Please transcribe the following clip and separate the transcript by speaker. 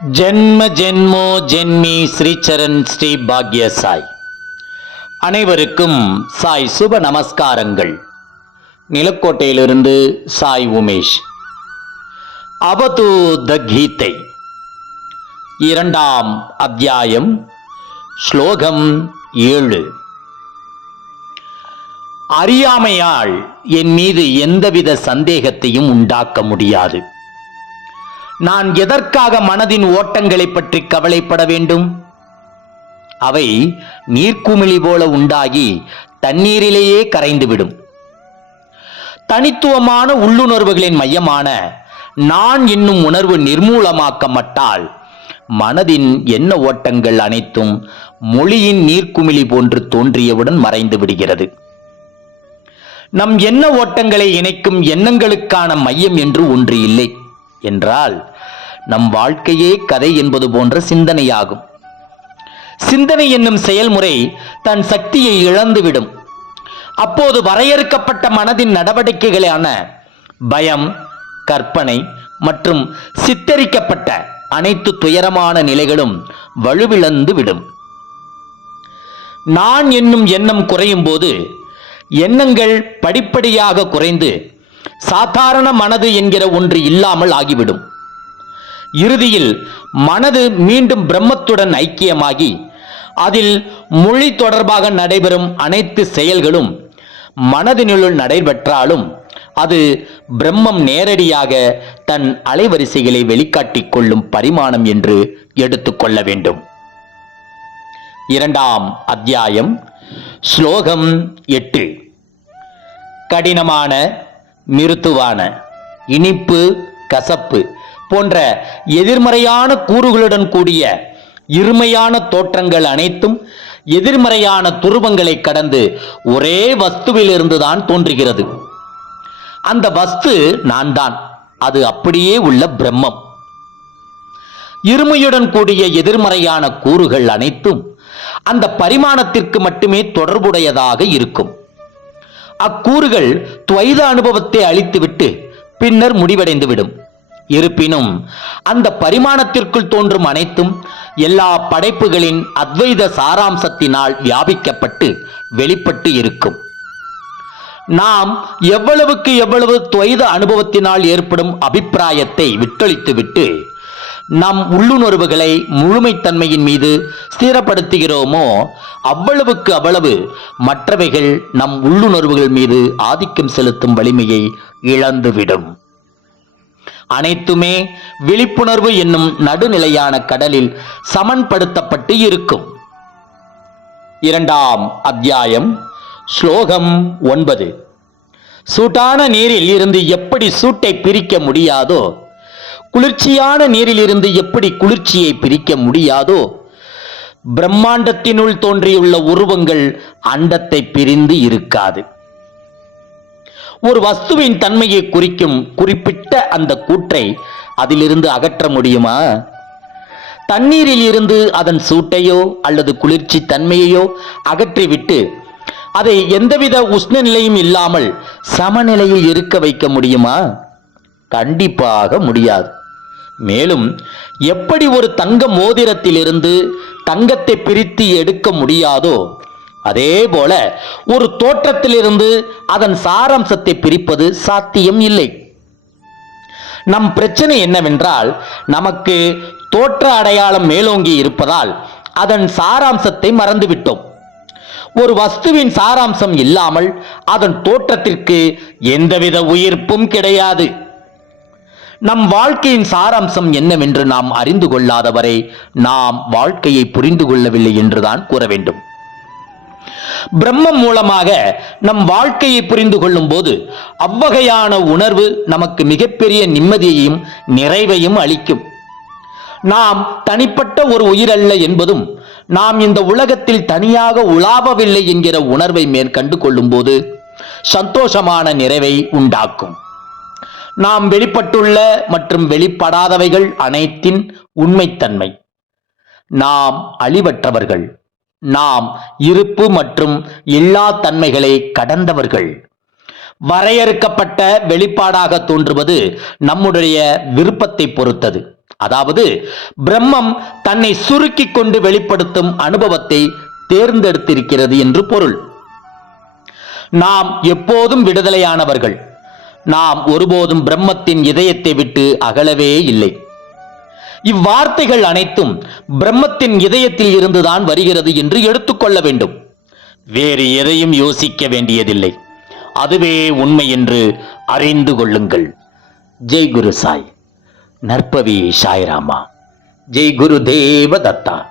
Speaker 1: ஜென்ம ஜென்மோ ஜென்மி ஸ்ரீச்சரன் ஸ்ரீ பாக்ய சாய். அனைவருக்கும் சாய் சுப நமஸ்காரங்கள். நிலக்கோட்டையிலிருந்து சாய் உமேஷ். அவது த கீதை. இரண்டாம் அத்தியாயம் ஸ்லோகம் ஏழு. அறியாமையால் என் மீது எந்தவித சந்தேகத்தையும் உண்டாக்க முடியாது. நான் எதற்காக மனதின் ஓட்டங்களை பற்றி கவலைப்பட வேண்டும்? அவை நீர்க்குமிழி போல உண்டாகி தண்ணீரிலேயே கரைந்துவிடும். தனித்துவமான உள்ளுணர்வுகளின் மையமான நான் என்னும் உணர்வு நிர்மூலமாக்கப்பட்டால் மனதின் எண்ண ஓட்டங்கள் அனைத்தும் மொழியின் நீர்க்குமிழி போன்று தோன்றியவுடன் மறைந்து விடுகிறது. நம் எண்ண ஓட்டங்களை இணைக்கும் எண்ணங்களுக்கான மையம் என்று ஒன்று இல்லை. என்றால் நம் வாழ்க்கையே கதை என்பது போன்ற சிந்தனையாகும். சிந்தனை என்னும் செயல்முறை தன் சக்தியை இழந்துவிடும். அப்போது வரையறுக்கப்பட்ட மனதின் நடவடிக்கைகளான பயம் கற்பனை மற்றும் சித்தரிக்கப்பட்ட அனைத்து துயரமான நிலைகளும் வலுவிழந்து விடும் நான் என்னும் எண்ணம் குறையும் போது எண்ணங்கள் படிப்படியாக குறைந்து சாதாரண மனது என்கிற ஒன்று இல்லாமல் ஆகிவிடும். இறுதியில் மனது மீண்டும் பிரம்மத்துடன் ஐக்கியமாகி அதில் மொழி தொடர்பாக நடைபெறும் அனைத்து செயல்களும் மனதினுள் நடைபெற்றாலும் அது பிரம்மம் நேரடியாக தன் அலைவரிசைகளை வெளிக்காட்டிக் கொள்ளும் பரிமாணம் என்று எடுத்துக்கொள்ள வேண்டும். இரண்டாம் அத்தியாயம் ஸ்லோகம் எட்டு. கடினமான மிருத்துவான இனிப்பு கசப்பு போன்ற எதிர்மறையான கூறுகளுடன் கூடிய இருமையான தோற்றங்கள் அனைத்தும் எதிர்மறையான துருவங்களை கடந்து ஒரே வஸ்துவிலிருந்து தான் தோன்றுகிறது. அந்த வஸ்து நான் தான் அது அப்படியே உள்ள பிரம்மம். இருமையுடன் கூடிய எதிர்மறையான கூறுகள் அனைத்தும் அந்த பரிமாணத்திற்கு மட்டுமே தொடர்புடையதாக இருக்கும். அக்கூறுகள் துவைத அனுபவத்தை அளித்துவிட்டு பின்னர் முடிவடைந்துவிடும். இருப்பினும் அந்த பரிமாணத்திற்குள் தோன்றும் அனைத்தும் எல்லா படைப்புகளின் அத்வைத சாராம்சத்தினால் வியாபிக்கப்பட்டு வெளிப்பட்டு இருக்கும். நாம் எவ்வளவுக்கு எவ்வளவு துவைத அனுபவத்தினால் ஏற்படும் அபிப்பிராயத்தை விட்டொழித்துவிட்டு நம் உள்ளுணர்வுகளை முழுமைத்தன்மையின் மீது ஸ்திரப்படுத்துகிறோமோ அவ்வளவுக்கு அவ்வளவு மற்றவைகள் நம் உள்ளுணர்வுகள் மீது ஆதிக்கம் செலுத்தும் வலிமையை இழந்துவிடும். அனைத்துமே விழிப்புணர்வு என்னும் நடுநிலையான கடலில் சமன்படுத்தப்பட்டு இருக்கும். இரண்டாம் அத்தியாயம் ஸ்லோகம் ஒன்பது. சூட்டான நீரில் இருந்து எப்படி சூட்டை பிரிக்க முடியாதோ குளிர்ச்சியான நீரிலிருந்து எப்படி குளிர்ச்சியை பிரிக்க முடியாதோ பிரம்மாண்டத்தினுள் தோன்றியுள்ள உருவங்கள் அண்டத்தை பிரிந்து இருக்காது. ஒரு வஸ்துவின் தன்மையை குறிக்கும் குறிப்பிட்ட அந்த கூற்றை அதிலிருந்து அகற்ற முடியுமா? தண்ணீரில் இருந்து அதன் சூட்டையோ அல்லது குளிர்ச்சி தன்மையையோ அகற்றிவிட்டு அதை எந்தவித உஷ்ண நிலையும் இல்லாமல் சமநிலையில் இருக்க வைக்க முடியுமா? கண்டிப்பாக முடியாது. மேலும் எப்படி ஒரு தங்க மோதிரத்திலிருந்து தங்கத்தை பிரித்து எடுக்க முடியாதோ அதே போல ஒரு தோற்றத்திலிருந்து அதன் சாராம்சத்தை பிரிப்பது சாத்தியம் இல்லை. நம் பிரச்சனை என்னவென்றால் நமக்கு தோற்ற அடையாளம் மேலோங்கி இருப்பதால் அதன் சாராம்சத்தை மறந்துவிட்டோம். ஒரு வஸ்துவின் சாராம்சம் இல்லாமல் அதன் தோற்றத்திற்கு எந்தவித உயிர்ப்பும் கிடையாது. நம் வாழ்க்கையின் சாராம்சம் என்னவென்று நாம் அறிந்து கொள்ளாதவரை நாம் வாழ்க்கையை புரிந்து கொள்ளவில்லை என்றுதான் கூற வேண்டும். பிரம்மம் மூலமாக நம் வாழ்க்கையை புரிந்து கொள்ளும் போது அவ்வகையான உணர்வு நமக்கு மிகப்பெரிய நிம்மதியையும் நிறைவையும் அளிக்கும். நாம் தனிப்பட்ட ஒரு உயிரல்ல என்பதும் நாம் இந்த உலகத்தில் தனியாக உலாவவில்லை என்கிற உணர்வை மேற்கண்டு கொள்ளும் போது சந்தோஷமான நிறைவை உண்டாக்கும். நாம் வெளிப்பட்டுள்ள மற்றும் வெளிப்படாதவைகள் அனைத்தின் உண்மைத்தன்மை. நாம் அழிவற்றவர்கள். நாம் இருப்பு மற்றும் எல்லா தன்மைகளை கடந்தவர்கள். வரையறுக்கப்பட்ட வெளிப்பாடாக தோன்றுவது நம்முடைய விருப்பத்தை பொறுத்தது. அதாவது பிரம்மம் தன்னை சுருக்கிக் கொண்டு வெளிப்படுத்தும் அனுபவத்தை தேர்ந்தெடுத்திருக்கிறது என்று பொருள். நாம் எப்போதும் விடுதலையானவர்கள். நாம் ஒருபோதும் பிரம்மத்தின் இதயத்தை விட்டு அகலவே இல்லை. இவ்வார்த்தைகள் அனைத்தும் பிரம்மத்தின் இதயத்தில் இருந்துதான் வருகிறது என்று எடுத்துக்கொள்ள வேண்டும். வேறு எதையும் யோசிக்க வேண்டியதில்லை. அதுவே உண்மை என்று அறிந்து கொள்ளுங்கள். ஜெய் குரு சாய். நற்பவி சாய்ராமா. ஜெய் குரு தேவ தத்தா